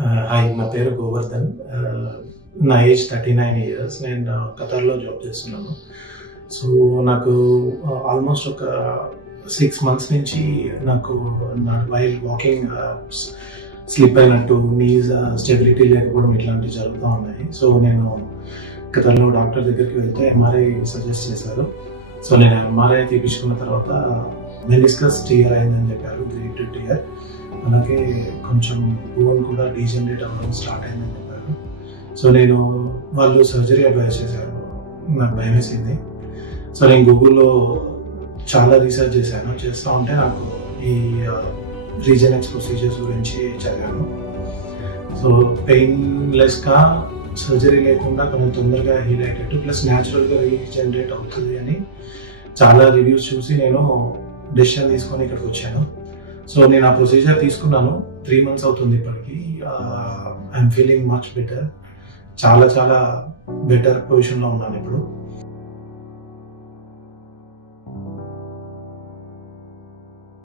Hi, నా పేరు గోవర్ధన్. నా ఏజ్ 39 years. నేను ఖతర్లో జాబ్ చేస్తున్నాను. సో నాకు ఆల్మోస్ట్ ఒక 6 months నుంచి నాకు వైల్ వాకింగ్ స్లిప్ అయినట్టు, నీస్ స్టెబిలిటీ లేకపోవడం ఇట్లాంటివి జరుగుతూ ఉన్నాయి. సో నేను ఖతర్లో డాక్టర్ దగ్గరికి వెళ్తే ఎంఆర్ఐ సజెస్ట్ చేశారు. సో నేను ఎంఆర్ఐ తీపించుకున్న తర్వాత మెనిస్కస్ టియర్ అయిందని చెప్పారు, గ్రేట్ టియర్. అలాగే కొంచెం బోన్ కూడా డీజనరేట్ అవ్వడం స్టార్ట్ అయిందని చెప్పారు. సో నేను వాళ్ళు సర్జరీ అడ్వైజ్ చేశారు. నాకు భయం వేసింది. సో నేను గూగుల్లో చాలా రీసెర్చ్ చేస్తూ ఉంటే నాకు ఈ రీజనెక్స్ ప్రొసీజర్స్ గురించి చదివాను. సో పెయిన్లెస్గా సర్జరీ లేకుండా కొంచెం తొందరగా హీల్ అయ్యేటట్టు, ప్లస్ న్యాచురల్గా రీజనరేట్ అవుతుంది అని చాలా రివ్యూస్ చూసి నేను డెసిషన్ తీసుకొని ఇక్కడికి వచ్చాను. సో నేను ఆ ప్రొసీజర్ తీసుకున్నాను. 3 months అవుతుంది ఇప్పటికి. I'm feeling much better. చాలా బెటర్ పొజిషన్లో ఉన్నాను ఇప్పుడు.